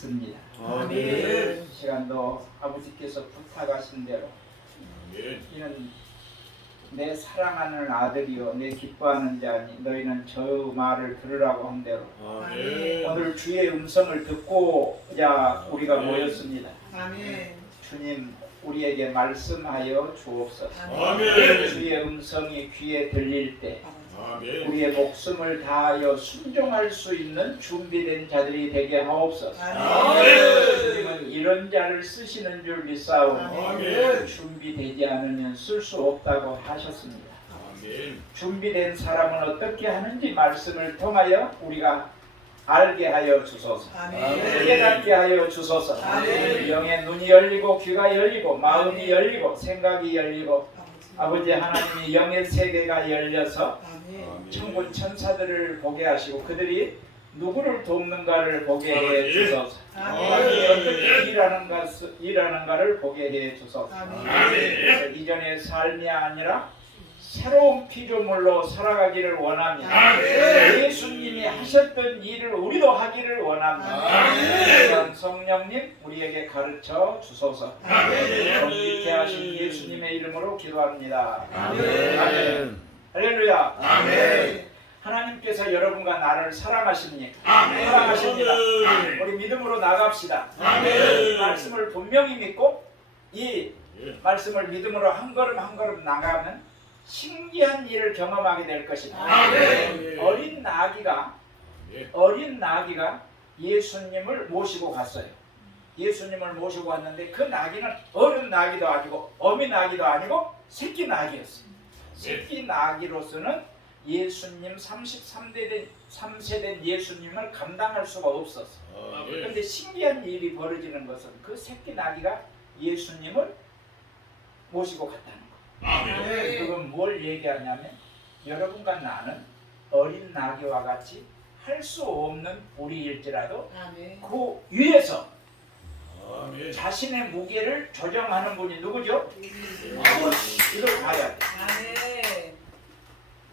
믿습니다. 아멘. 이 시간도 아버지께서 부탁하신 대로 아멘. 이는 내 사랑하는 아들이요 내 기뻐하는 자니 너희는 저 말을 들으라고 한 대로 아멘. 오늘 주의 음성을 듣고자 우리가 아멘. 모였습니다. 아멘. 주님 우리에게 말씀하여 주옵소서. 아멘. 주의 음성이 귀에 들릴 때 아멘. 우리의 목숨을 다하여 순종할 수 있는 준비된 자들이 되게 하옵소서. 아멘. 주님은 이런 자를 쓰시는 줄 믿사오니 아멘. 준비되지 않으면 쓸 수 없다고 하셨습니다. 아멘. 준비된 사람은 어떻게 하는지 말씀을 통하여 우리가 알게 하여 주소서. 아멘. 깨닫게 하여 주소서. 아멘. 영의 눈이 열리고 귀가 열리고 마음이 열리고 생각이 열리고 아버지 하나님이 영의 세계가 열려서 아멘. 천군 천사들을 보게 하시고 그들이 누구를 돕는가를 보게 해 주소서. 하나님이 어떻게 일하는가를 보게 해 주소서. 그래서 이전의 삶이 아니라 새로운 피조물로 살아가기를 원합니다. 예수님이 하셨던 일을 우리도 하기를 원합니다. 성령님 우리에게 가르쳐 주소서. 믿게 하신 예수님의 이름으로 기도합니다. 아멘. 할렐루야. 아멘. 하나님께서 여러분과 나를 사랑하십니까? 아멘. 사랑하십니다. 우리 믿음으로 나갑시다. 아멘. 이 말씀을 분명히 믿고 이 말씀을 믿음으로 한 걸음 한 걸음 나가면 신기한 일을 경험하게 될 것입니다. 아멘. 어린 나귀가 예수님을 모시고 갔어요. 예수님을 모시고 왔는데 그 나귀는 어른 나귀도 아니고 어미 나귀도 아니고 새끼 나귀였어요. 새끼 나귀로서는 예수님 33세 된 예수님을 감당할 수가 없었어. 그런데 신기한 일이 벌어지는 것은 그 새끼 나귀가 예수님을 모시고 갔다는 거. 그건 뭘 얘기하냐면 여러분과 나는 어린 나귀와 같이 할 수 없는 우리일지라도 그 위에서 자신의 무게를 조정하는 분이 누구죠? 이걸 봐야 돼.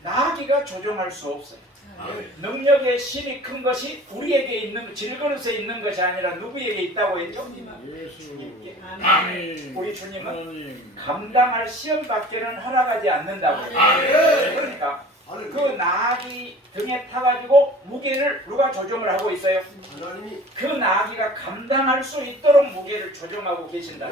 나귀가 조정할 수 없어요. 능력의 실이 큰 것이 우리에게 있는 질그릇에 있는 것이 아니라 누구에게 있다고 했죠? 주님께. 우리 주님은 감당할 시험밖에는 허락하지 않는다고 해요. 그러니까 그 나귀 등에 타가지고 무게를 누가 조정을 하고 있어요? 그 나귀가 감당할 수 있도록 무게를 조정하고 계신다.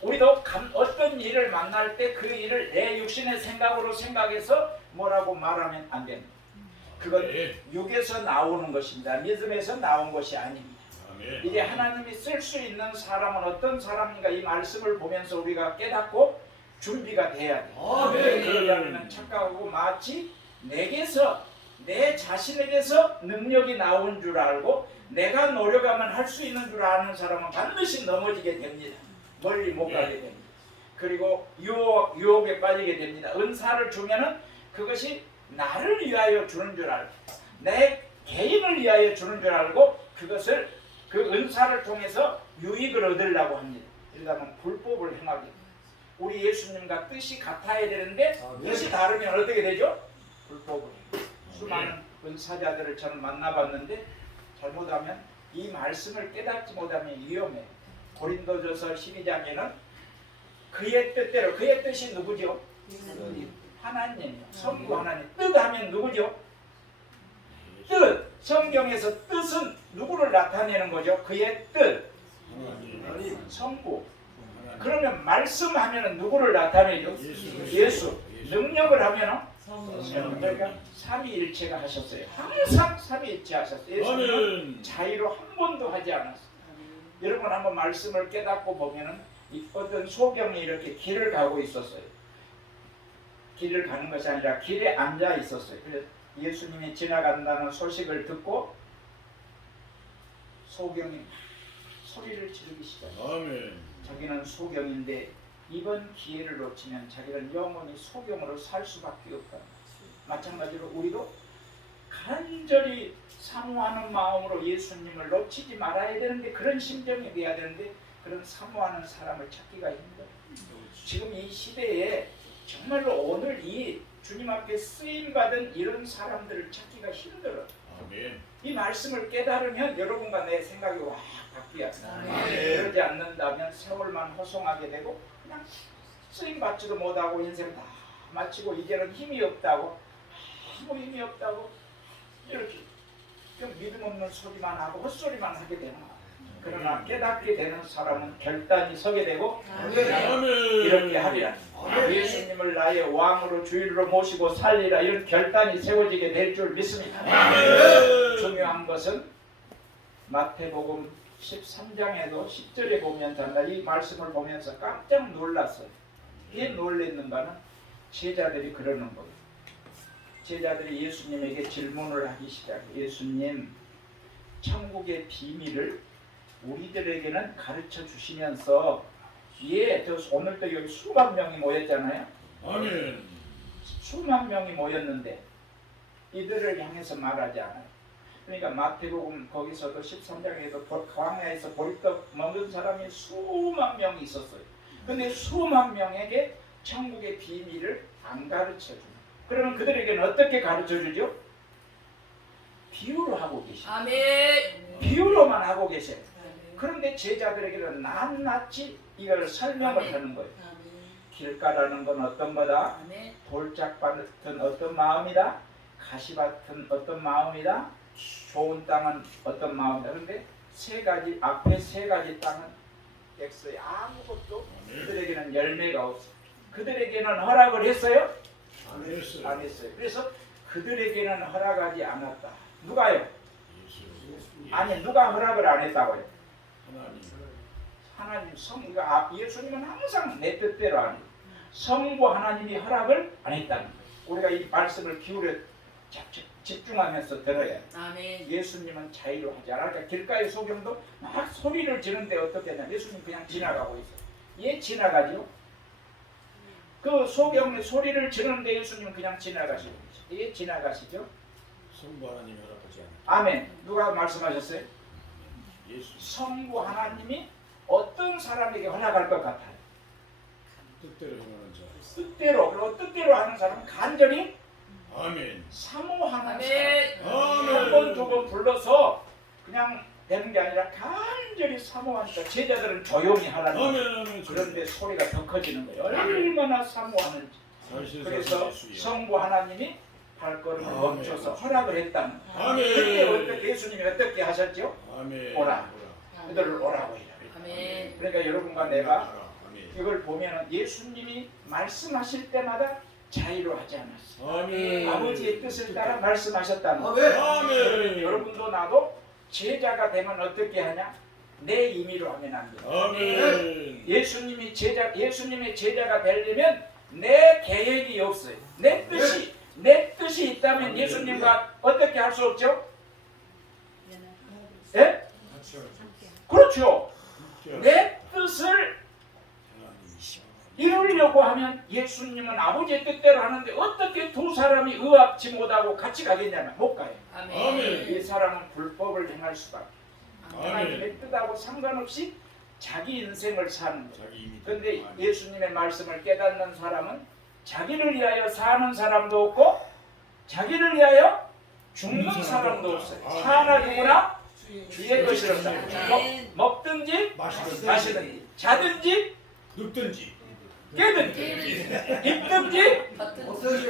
우리도 어떤 일을 만날 때 그 일을 내 육신의 생각으로 생각해서 뭐라고 말하면 안 됩니다. 그건 육에서 나오는 것입니다. 믿음에서 나온 것이 아닙니다. 이제 하나님이 쓸 수 있는 사람은 어떤 사람인가 이 말씀을 보면서 우리가 깨닫고 준비가 돼야 돼요. 그러려면 착각하고 마치 내게서 내 자신에게서 능력이 나온 줄 알고 내가 노력하면 할 수 있는 줄 아는 사람은 반드시 넘어지게 됩니다. 멀리 못 가게 됩니다. 그리고 유혹에 빠지게 됩니다. 은사를 주면은 그것이 나를 위하여 주는 줄 알고 내 개인을 위하여 주는 줄 알고 그것을 그 은사를 통해서 유익을 얻으려고 합니다. 그러다면 불법을 행하게 됩니다. 우리 예수님과 뜻이 같아야 되는데 뜻이 다르면 어떻게 되죠? 불법을 해요. 수많은 은사자들을 저는 만나봤는데 잘못하면 이 말씀을 깨닫지 못하면 위험해요. 고린도전서 12장에는 그의 뜻대로 그의 뜻이 누구죠? 하나님, 성부 하나님. 뜻하면 누구죠? 뜻. 성경에서 뜻은 누구를 나타내는 거죠? 그의 뜻. 성부. 그러면 말씀하면 누구를 나타내죠? 예수. 능력을 하면 그러니까 삼위일체가 하셨어요. 항상 삼위일체 하셨어요. 예수님은 자의로 한 번도 하지 않았어요. 여러분 한번 말씀을 깨닫고 보면은 어떤 소경이 이렇게 길을 가고 있었어요. 길을 가는 것이 아니라 길에 앉아 있었어요. 그래서 예수님이 지나간다는 소식을 듣고 소경이 소리를 지르기 시작해요. 자기는 소경인데 이번 기회를 놓치면 자기는 영원히 소경으로 살 수밖에 없다. 마찬가지로 우리도 간절히 사모하는 마음으로 예수님을 놓치지 말아야 되는데 그런 심정이 돼야 되는데 그런 사모하는 사람을 찾기가 힘들어요. 지금 이 시대에 정말로 오늘 이 주님 앞에 쓰임받은 이런 사람들을 찾기가 힘들어요. 아멘. 이 말씀을 깨달으면 여러분과 내 생각이 확 바뀌어요. 그러지 않는다면 세월만 허송하게 되고 그냥 쓰임 받지도 못하고 인생 다 마치고 이제는 힘이 없다고 아무 힘이 없다고 이렇게 좀 믿음 없는 소리만 하고 헛소리만 하게 되는 거예요. 그러나 깨닫게 되는 사람은 결단이 서게 되고 이렇게 하리라. 예수님을 나의 왕으로 주인으로 모시고 살리라. 이런 결단이 세워지게 될 줄 믿습니다. 중요한 것은 마태복음 13장에도 10절에 보면 전날 이 말씀을 보면서 깜짝 놀랐어요. 왜 놀랐는가는 제자들이 그러는 거예요. 제자들이 예수님에게 질문을 하기 시작해요. 예수님, 천국의 비밀을 우리들에게는 가르쳐 주시면서 오늘도 여기 수만 명이 모였잖아요. 아멘. 수만 명이 모였는데 이들을 향해서 말하지 않아요. 그러니까 마태복음 거기서도 13장에도 광야에서 보리떡 먹은 사람이 수만 명이 있었어요. 근데 수만 명에게 천국의 비밀을 안 가르쳐 줍니다. 그러면 그들에게는 어떻게 가르쳐 주죠? 비유로 하고 계시죠. 아멘. 비유로만 하고 계세요. 그런데 제자들에게는 낱낱이 이걸 설명을 아멘. 하는 거예요. 길가라는 건 어떤 거다? 아멘. 돌짝 같은 어떤 마음이다? 가시 같은 어떤 마음이다? 좋은 땅은 어떤 마음이다? 그런데 앞에 세 가지 땅은 X에 아무것도 그들에게는 열매가 없어요. 그들에게는 허락을 했어요? 안 했어요. 안 했어요. 그래서 그들에게는 허락하지 않았다. 누가요? 아니 누가 허락을 안 했다고요? 하나님 그러니까 예수님은 항상 내 뜻대로 안 해요. 성부 하나님이 허락을 안 했다는 거예요. 우리가 이 말씀을 기울여 집중하면서 들어야. 아멘. 예수님은 자유하지 않아. 그러니까 길가의 소경도 막 소리를 지는데 어떻게 하냐? 예수님 그냥 지나가고 있어요. 예, 지나가죠. 그 소경의 소리를 지르는데 예수님 그냥 지나가시죠. 예, 지나가시죠. 성부 하나님이 허락하지 않아. 아멘. 누가 말씀하셨어요? 예수 성부 하나님이 어떤 사람에게 허락할 것 같아요? 뜻대로 행하는 자. 뜻대로. 그리고 뜻대로 하는 사람은 간절히 아멘. 사모하는 아멘. 사람. 한 번, 두 번 불러서 그냥 되는 게 아니라 간절히 사모하니까 제자들은 조용히 하라는 거예요. 아멘. 그런데 소리가 더 커지는 거예요. 얼마나 사모하는지. 그래서 성부 하나님이 발걸음을 아멘. 멈춰서 허락을 했다는 거예요. 아멘. 그때 예수님이 어떻게 하셨죠? 아멘. 오라. 그들을 오라고 해요. 아멘. 그러니까 여러분과 내가 아멘. 이걸 보면 예수님이 말씀하실 때마다 자유로 하지 않았어요. 아멘. 아버지의 뜻을 따라 말씀하셨다는 거예요. 아멘. 여러분도 나도 제자가 되면 어떻게 하냐? 내 임의로 하면 안 돼요. 아멘. 예수님의 제자가 되려면 내 계획이 없어요. 내 뜻이 있다면 예수님과 어떻게 할 수 없죠? 예? 그렇죠. 내 뜻을 이루려고 하면 예수님은 아버지의 뜻대로 하는데 어떻게 두 사람이 의합치 못하고 같이 가겠냐면 못 가요. 아멘. 이 사람은 불법을 행할 수밖에. 아멘. 하나님의 뜻하고 상관없이 자기 인생을 사는 거예요. 자기 이미. 그런데 예수님의 말씀을 깨닫는 사람은 자기를 위하여 사는 사람도 없고 자기를 위하여 죽는 사람도 없어요. 사나 죽으나 주의 것이로다. 먹든지 마시든지 자든지 눕든지 깨든지 입든지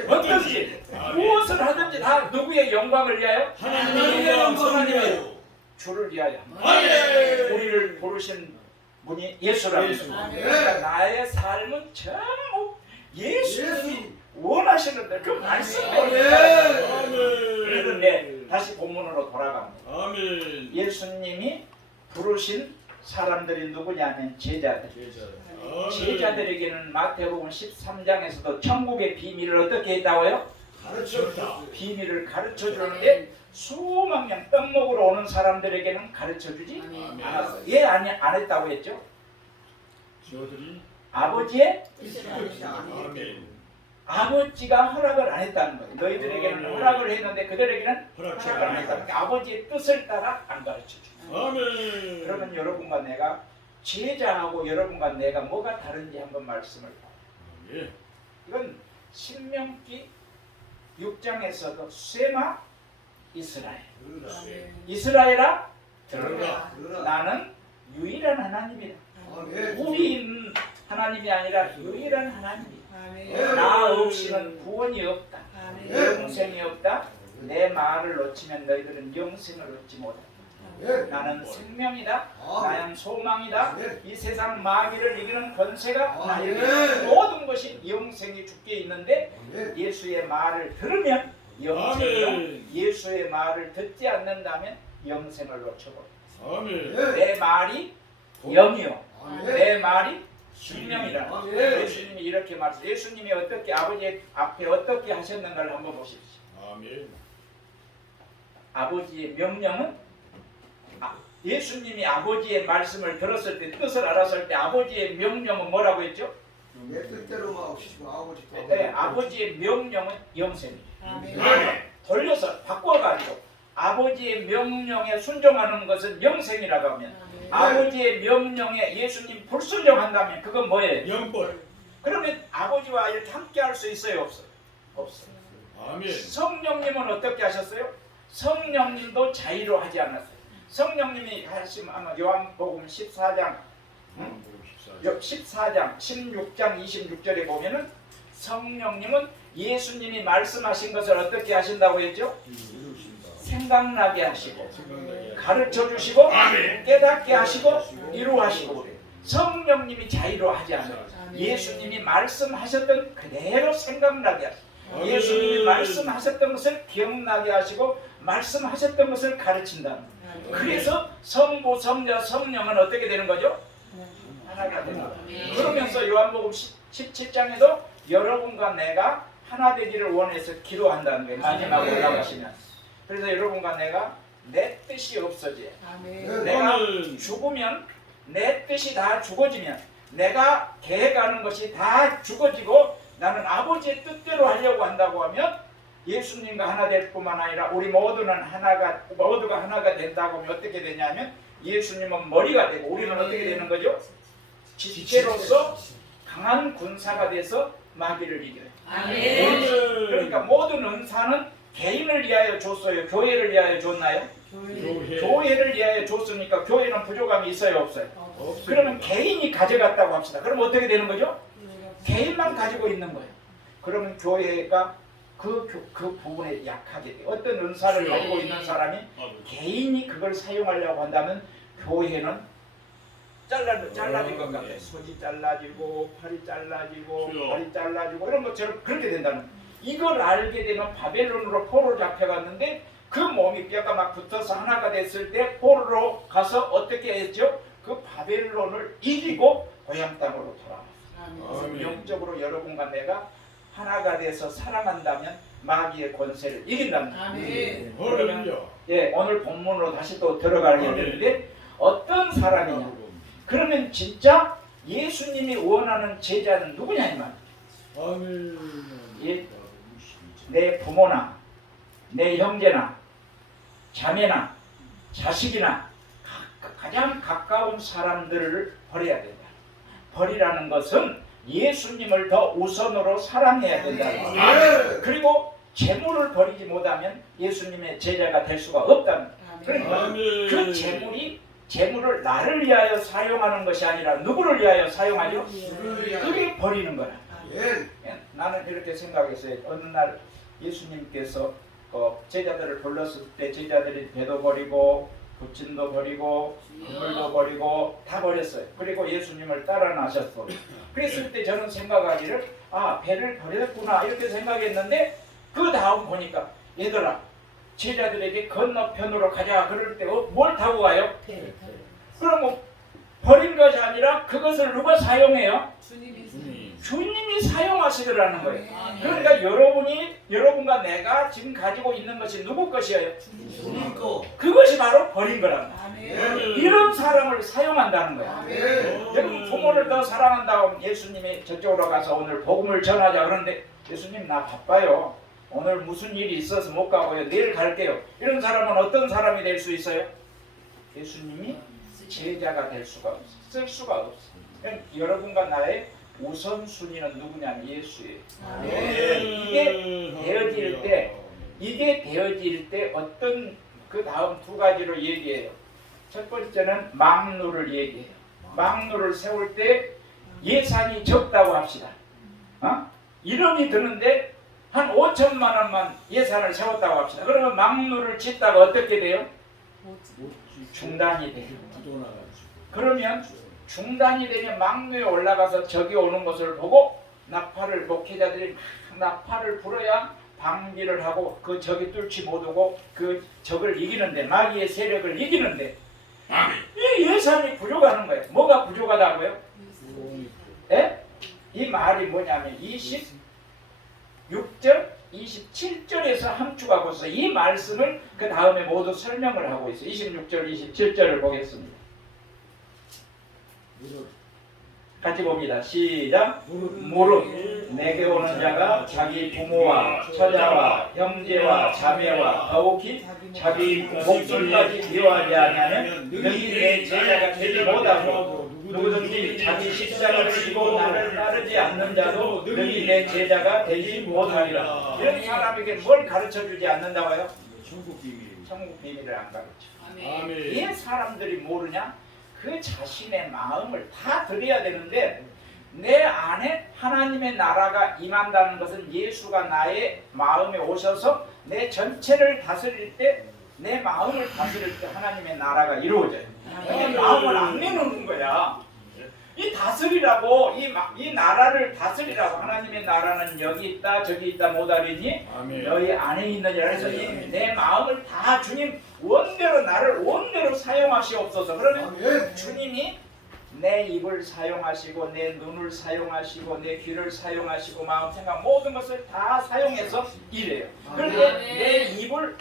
얻든지 무엇을 하든지 다 누구의 영광을 위하여? 하나님의 영광을 주를 위하여. 아멘. 우리를 부르신 분이 예수라는 예수. 거예요. 그러니까 나의 삶은 전부 예수님이 원하시는데 그 말씀대로 그래서 다시 본문으로 돌아갑니다. 아멘. 예수님이 부르신 사람들이 누구냐면 제자들. 제자들에게는 마태복음 13장에서도 천국의 비밀을 어떻게 했다고요? 가르쳤다. 비밀을 가르쳐 주는데 수만 명 떡 먹으러 오는 사람들에게는 가르쳐 주지 아멘. 않았어요. 왜 안 했다고 했죠? 저들이 아버지의 아멘. 아버지가 허락을 안 했다는 거예요. 너희들에게는 아멘. 허락을 했는데 그들에게는 허락지 허락을 안 했다는 거예요. 아버지의 뜻을 따라 안 가르쳐 줘. 아멘. 그러면 여러분과 내가 제자하고 여러분과 내가 뭐가 다른지 한번 말씀을 봐요. 예. 이건 신명기 6장에서도 쇠마 이스라엘. 아멘. 이스라엘아 들어라. 나는 유일한 하나님이다. 아멘. 우리인 하나님이 아니라 유일한 하나님이다. 아멘. 나 없이는 구원이 없다. 아멘. 영생이 없다. 내 말을 놓치면 너희들은 영생을 얻지 못한다. 나는 생명이다. 나는 소망이다. 이 세상 마귀를 이기는 권세가 나에게 있다. 모든 것이 영생이 주께 있는데 예수의 말을 들으면 영생이요, 예수의 말을 듣지 않는다면 영생을 놓쳐버린다. 아멘. 내 말이 영이요, 내 말이 생명이다. 아멘. 예수님이 이렇게 말씀. 예수님이 어떻게 아버지 앞에 어떻게 하셨는가를 한번 보십시오. 아멘. 아버지의 명령은 예수님이 아버지의 말씀을 들었을 때, 뜻을 알았을 때 아버지의 명령은 뭐라고 했죠? 내 뜻대로만 없이고 아버지 네, 아버지의 명령은 영생이에요. 아멘. 돌려서 바꿔가지고 아버지의 명령에 순종하는 것은 영생이라고 하면, 아버지의 명령에 예수님 불순종한다면 그건 뭐예요? 영벌. 그러면 아버지와 이렇게 함께 할 수 있어요? 없어요? 없어요. 아멘. 성령님은 어떻게 하셨어요? 성령님도 자유로 하지 않았어요. 성령님이 하신 아마 요한복음 14장 16장 26절에 보면은 성령님은 예수님이 말씀하신 것을 어떻게 하신다고 했죠? 생각나게 하시고 가르쳐 주시고 깨닫게 하시고 이루하시고 그래요. 성령님이 자유로 하지 않아요. 예수님이 말씀하셨던 그대로 생각나게 하시고, 예수님이 말씀하셨던 것을 기억나게 하시고, 말씀하셨던 것을 가르친다는 거예요. 그래서 성부, 성자, 성령은 어떻게 되는 거죠? 하나가 되는 거예요. 그러면서 요한복음 17장에도 여러분과 내가 하나 되기를 원해서 기도한다는 거예요. 마지막 올라가시면. 그래서 여러분과 내가 내 뜻이 없어져요. 내가 죽으면, 내 뜻이 다 죽어지면, 내가 계획하는 것이 다 죽어지고 나는 아버지의 뜻대로 하려고 한다고 하면 예수님과 하나 될 뿐만 아니라 우리 모두가 하나가 된다고 하면 어떻게 되냐면 예수님은 머리가 되고 우리는 어떻게 되는 거죠? 지체로서 강한 군사가 돼서 마귀를 이겨요. 그러니까 모든 은사는 개인을 위하여 줬어요? 교회를 위하여 줬나요? 교회를 위하여 줬으니까 교회는 부족함이 있어요? 없어요? 그러면 개인이 가져갔다고 합시다. 그럼 어떻게 되는 거죠? 개인만 가지고 있는 거예요. 그러면 교회가 그 부분에 약하게 돼요. 어떤 은사를 가지고 있는 사람이 개인이 그걸 사용하려고 한다면 교회는 잘라진 것 같아요. 손이 잘라지고 팔이 잘라지고 머리 잘라지고 이런 것처럼 그렇게 된다는 거예요. 이걸 알게 되면 바벨론으로 포로로 잡혀갔는데 그 몸이 뼈가 막 붙어서 하나가 됐을 때 포로로 가서 어떻게 했죠? 그 바벨론을 이기고 고향 땅으로 돌아왔어요. 영적으로 여러분과 내가 하나가 돼서 사랑한다면 마귀의 권세를 이긴다는 거예요. 그러면 오늘 본문으로 다시 또 들어가게 되는데 어떤 사람이냐? 그러면 진짜 예수님이 원하는 제자는 누구냐 이 말이에요. 내 부모나 내 형제나 자매나 자식이나 가장 가까운 사람들을 버려야 된다. 버리라는 것은 예수님을 더 우선으로 사랑해야 된다는 거예요. 그리고 재물을 버리지 못하면 예수님의 제자가 될 수가 없다는 거예요. 그러니까 그 재물을 나를 위하여 사용하는 것이 아니라 누구를 위하여 사용하죠? 그게 버리는 거야. 나는 이렇게 생각했어요. 어느 날 예수님께서 제자들을 불렀을 때 제자들이 배도 버리고 부친도 버리고 그물도 버리고 다 버렸어요. 그리고 예수님을 따라 나셨어. 그랬을 때 저는 생각하기를 배를 버렸구나 이렇게 생각했는데 그 다음 보니까 얘들아 제자들에게 건너편으로 가자 그럴 때 뭘 타고 가요? 그럼 버린 것이 아니라 그것을 누가 사용해요? 주님이 사용하시더라는 거예요. 그러니까 여러분과 내가 지금 가지고 있는 것이 누구 것이에요? 주님 거. 그것이 바로 버린 거라는 거예요. 이런 사람을 사용한다는 거예요. 여러분 부모를 더 사랑한다고 하면 예수님이 저쪽으로 가서 오늘 복음을 전하자 그러는데 예수님 나 바빠요. 오늘 무슨 일이 있어서 못 가고요. 내일 갈게요. 이런 사람은 어떤 사람이 될 수 있어요? 예수님이 제자가 될 수가 없어요. 쓸 수가 없어요. 그러니까 여러분과 나의 우선순위는 누구냐면 예수예요. 이게 되어질 때 이게 되어질 때 어떤 그 다음 두 가지로 얘기해요. 첫 번째는 망루를 얘기해요. 망루를 세울 때 예산이 적다고 합시다. 1억이 드는데 한 5천만 원만 예산을 세웠다고 합시다. 그러면 망루를 짓다가 어떻게 돼요? 중단이 돼요. 부도 나가지고. 그러면 중단이 되면 망루에 올라가서 적이 오는 것을 보고 나팔을 목회자들이 막 나팔을 불어야 방비를 하고 그 적이 뚫지 못하고 그 적을 이기는데 마귀의 세력을 이기는데 이 예산이 부족하는 거예요. 뭐가 부족하다고요? 예? 이 말이 뭐냐면 26절, 27절에서 함축하고서 이 말씀을 그 다음에 모두 설명을 하고 있어요. 26절, 27절을 보겠습니다. 같이 봅니다. 시작. 무릇 내게 오는 자가 자기 부모와 처자와 형제와 자매와 더욱이 자기 목숨까지 미워하지 아니하면 너희 내 제자가 되지 못하고 누구든지 자기 십자가를 지고 나를 따르지 않는 자도 너희 내 제자가 되지 못하리라. 이런 사람에게 뭘 가르쳐주지 않는다고요? 천국 비밀. 천국 비밀을 안 가르쳐. 아멘. 왜 사람들이 모르냐? 그 자신의 마음을 다 드려야 되는데 내 안에 하나님의 나라가 임한다는 것은 예수가 나의 마음에 오셔서 내 전체를 다스릴 때 내 마음을 다스릴 때 하나님의 나라가 이루어져요. 내 마음을 안 내놓는 거야. 이 다스리라고 이 나라를 다스리라고 하나님의 나라는 여기 있다 저기 있다 못하리니 아멘. 너희 안에 있느니라 해서 내 마음을 다 주님 원대로 나를 원대로 사용하시옵소서. 그러면 주님이 내 입을 사용하시고 내 눈을 사용하시고 내 귀를 사용하시고 마음 생각 모든 것을 다 사용해서 일해요. 그런데 내 입을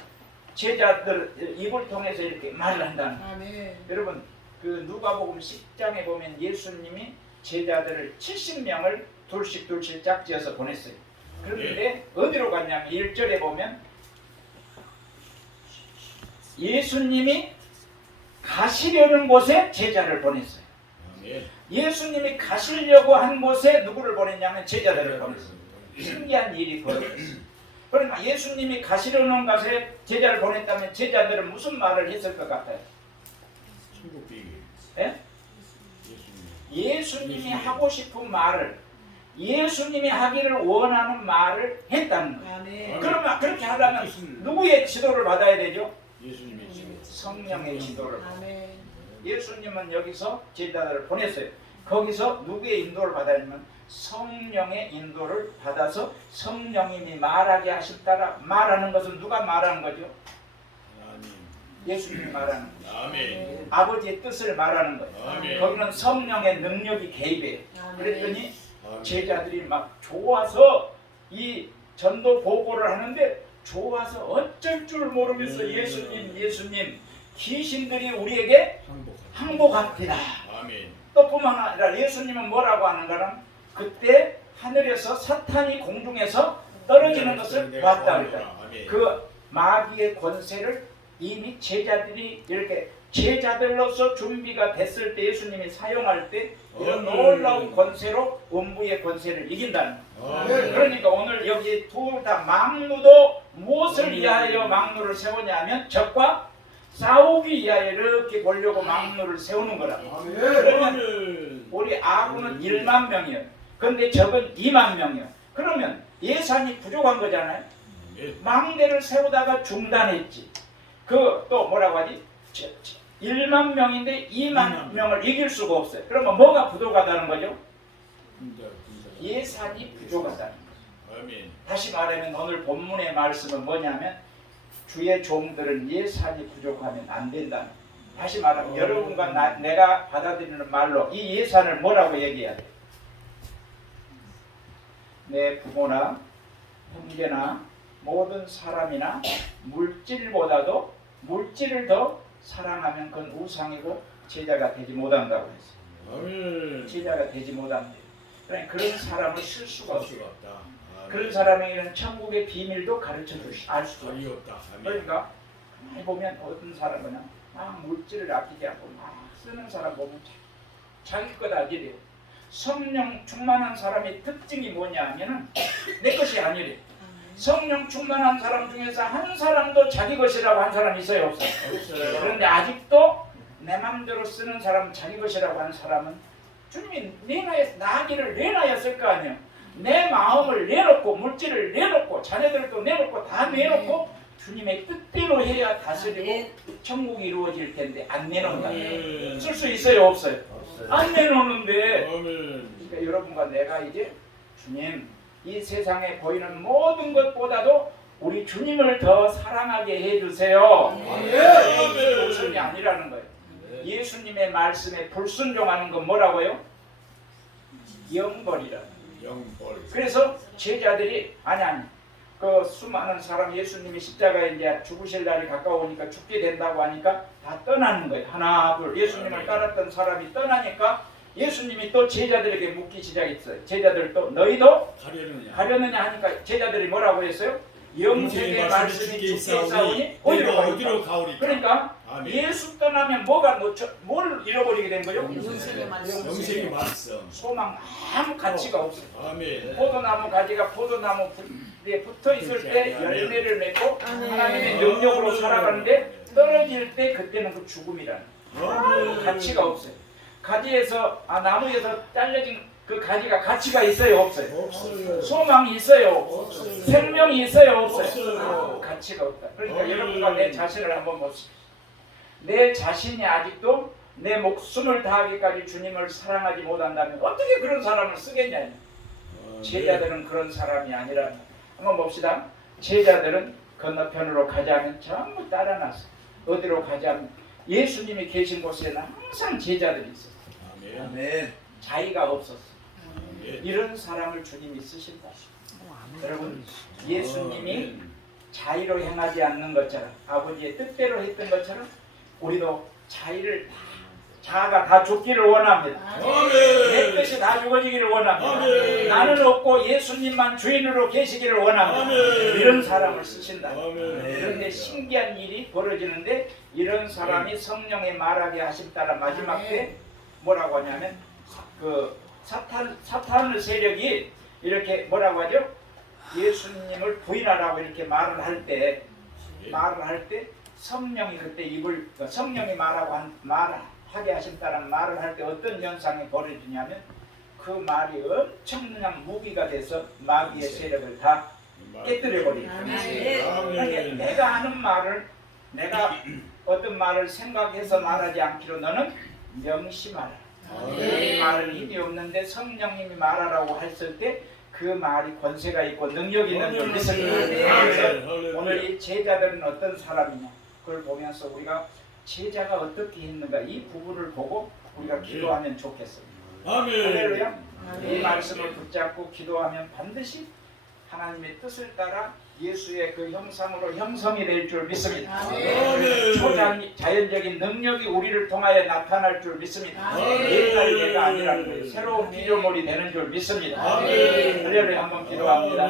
제자들 입을 통해서 이렇게 말을 한다는 거예요. 여러분 그 누가복음 10장에 보면 예수님이 제자들을 70명을 둘씩 짝지어서 보냈어요. 그런데 어디로 갔냐면 1절에 보면 예수님이 가시려는 곳에 제자를 보냈어요. 예수님이 가시려고 한 곳에 누구를 보냈냐면 제자들을 보냈어요. 신기한 일이 벌어졌어요. 그러니까 예수님이 가시려는 곳에 제자를 보냈다면 제자들은 무슨 말을 했을 것 같아요? 천국 비밀. 예? 예수님이 하고 싶은 말을 예수님이 하기를 원하는 말을 했다는 거예요. 그러면 그렇게 하려면 누구의 지도를 받아야 되죠? 예수님의 지도. 성령의 지도를. 예수님은 여기서 제자들을 보냈어요. 거기서 누구의 인도를 받았냐면 성령의 인도를 받아서 성령님이 말하게 하신 따라 말하는 것은 누가 말하는 거죠? 예수님이 말하는 거예요. 아멘. 아버지의 뜻을 말하는 거예요. 아멘. 거기는 성령의 능력이 개입해요. 그랬더니 아멘. 제자들이 막 좋아서 이 전도 보고를 하는데 좋아서 어쩔 줄 모르면서 예수님 귀신들이 우리에게 항복합니다. 아멘. 또 뿐만 아니라 예수님은 뭐라고 하는가는 그때 하늘에서 사탄이 공중에서 떨어지는 것을 봤다 그랬다. 그 마귀의 권세를 이미 제자들이 이렇게 제자들로서 준비가 됐을 때 예수님이 사용할 때 이런 놀라운 권세로 음부의 권세를 이긴다는 거예요. 그러니까 오늘 여기 둘 다 망루도 무엇을 위하여 망루를 세우냐면 적과 싸우기 위하여 이렇게 보려고 망루를 세우는 거라고. 그러면 우리 아군은 1만 명이에요. 그런데 적은 2만 명이에요. 그러면 예산이 부족한 거잖아요. 망대를 세우다가 중단했지. 그 또 뭐라고 하지? 1만 명인데 2만 명을 이길 수가 없어요. 그러면 뭐가 부족하다는 거죠? 예산이 부족하다는 거죠. 아멘. 다시 말하면 오늘 본문의 말씀은 뭐냐면 주의 종들은 예산이 부족하면 안 된다는 거예요. 다시 말하면 여러분과 내가 받아들이는 말로 이 예산을 뭐라고 얘기해야 돼요? 내 부모나 형제나 모든 사람이나 물질보다도 물질을 더 사랑하면 그건 우상이고 제자가 되지 못한다고 했어요. 아멘. 제자가 되지 못한대요. 그러니까 그런 사람을 쓸 수가 없어요. 없다. 그런 사람에게는 천국의 비밀도 가르쳐 알 수가 없어요. 없다. 아멘. 그러니까 많이 보면 어떤 사람은 막 물질을 아끼지 않고 막 쓰는 사람 보면 자기 것 아니래요. 성령 충만한 사람의 특징이 뭐냐 하면은 내 것이 아니래. 성령 충만한 사람 중에서 한 사람도 자기 것이라고 한 사람 있어요, 없어요? 없어요. 그런데 아직도 내 마음대로 쓰는 사람, 자기 것이라고 한 사람은 주님이 나기를 내놔였을 거 아니에요. 내 마음을 내놓고 물질을 내놓고 자녀들도 내놓고 다 내놓고 주님의 뜻대로 해야 다스리고 천국이 이루어질 텐데 안 내놓는다. 쓸 수 있어요, 없어요? 안 내놓는데 아멘. 그러니까 여러분과 내가 이제 주님, 이 세상에 보이는 모든 것보다도 우리 주님을 더 사랑하게 해주세요. 불순이 아니라는 거예요. 예수님의 말씀에 불순종하는 건 뭐라고요? 영벌이라. 영벌. 그래서 제자들이 아니 그 수많은 사람 예수님이 십자가에 이제 죽으실 날이 가까우니까 죽게 된다고 하니까 다 떠나는 거예요. 하나 둘 예수님을 따랐던 사람이 떠나니까 예수님이 또 제자들에게 묻기 시작했어요. 제자들 또 너희도 가려느냐 하니까 제자들이 뭐라고 했어요? 영생의 말씀이 주께 있사오니 어디로 가오리까? 그러니까 아멘. 예수 떠나면 뭘 잃어버리게 된 거죠? 영생의 말씀. 영생의 말씀. 소망 아무 가치가 없어요. 아멘. 포도나무 가지가 포도나무에 붙어 있을 때 열매를 맺고 하나님의 능력으로 살아가는데 떨어질 때 그때는 그 죽음이라는 가치가 없어요. 가지에서 나무에서 잘려진 그 가지가 가치가 있어요, 없어요? 없어요. 소망이 있어요, 없어요. 생명이 있어요, 없어요? 없어요. 가치가 없다. 그러니까 여러분과 내 자신을 한번 봅시다. 내 자신이 아직도 내 목숨을 다하기까지 주님을 사랑하지 못한다면 어떻게 그런 사람을 쓰겠냐? 제자들은 그런 사람이 아니라 한번 봅시다. 제자들은 건너편으로 가자면 전부 따라났어요. 어디로 가자면 예수님이 계신 곳에는 항상 제자들이 있었어요. 아멘. 자의가 없었어요. 아멘. 이런 사람을 주님이 쓰신다. 여러분, 예수님이 자의로 행하지 않는 것처럼 아버지의 뜻대로 했던 것처럼 우리도 자의를 자아가 다 죽기를 원합니다. 내 뜻이 다 죽어지기를 원합니다. 아멘. 나는 없고 예수님만 주인으로 계시기를 원합니다. 아멘. 이런 사람을 쓰신다. 아멘. 그런데 신기한 일이 벌어지는데 이런 사람이 성령의 말하게 하심 따라 마지막 때 뭐라고 하냐면 그 사탄의 세력이 이렇게 뭐라고 하죠? 예수님을 부인하라고 이렇게 말을 할 때 성령이 그때 성령이 말하게 하심 따라 말을 할 때 어떤 현상이 벌어지냐면 그 말이 엄청난 무기가 돼서 마귀의 세력을 다 깨뜨려 버리는 거예요. 그러니까 내가 하는 말을 내가 어떤 말을 생각해서 말하지 않기로 너는 명심하라. 이 말은 힘이 없는데 성령님이 말하라고 했을 때 그 말이 권세가 있고 능력이 있는 줄 믿습니다. 그래서 오늘 이 제자들은 어떤 사람이냐 그걸 보면서 우리가 제자가 어떻게 했는가 이 부분을 보고 우리가 기도하면 좋겠습니다. 할렐루야. 이 말씀을 붙잡고 기도하면 반드시 하나님의 뜻을 따라 예수의 그 형상으로 형성이 될 줄 믿습니다. 초자연적인 능력이 우리를 통하여 나타날 줄 믿습니다. 옛날 예가 아니라는 거예요. 새로운 피조물이 되는 줄 믿습니다. 할렐루야. 한번 기도합니다.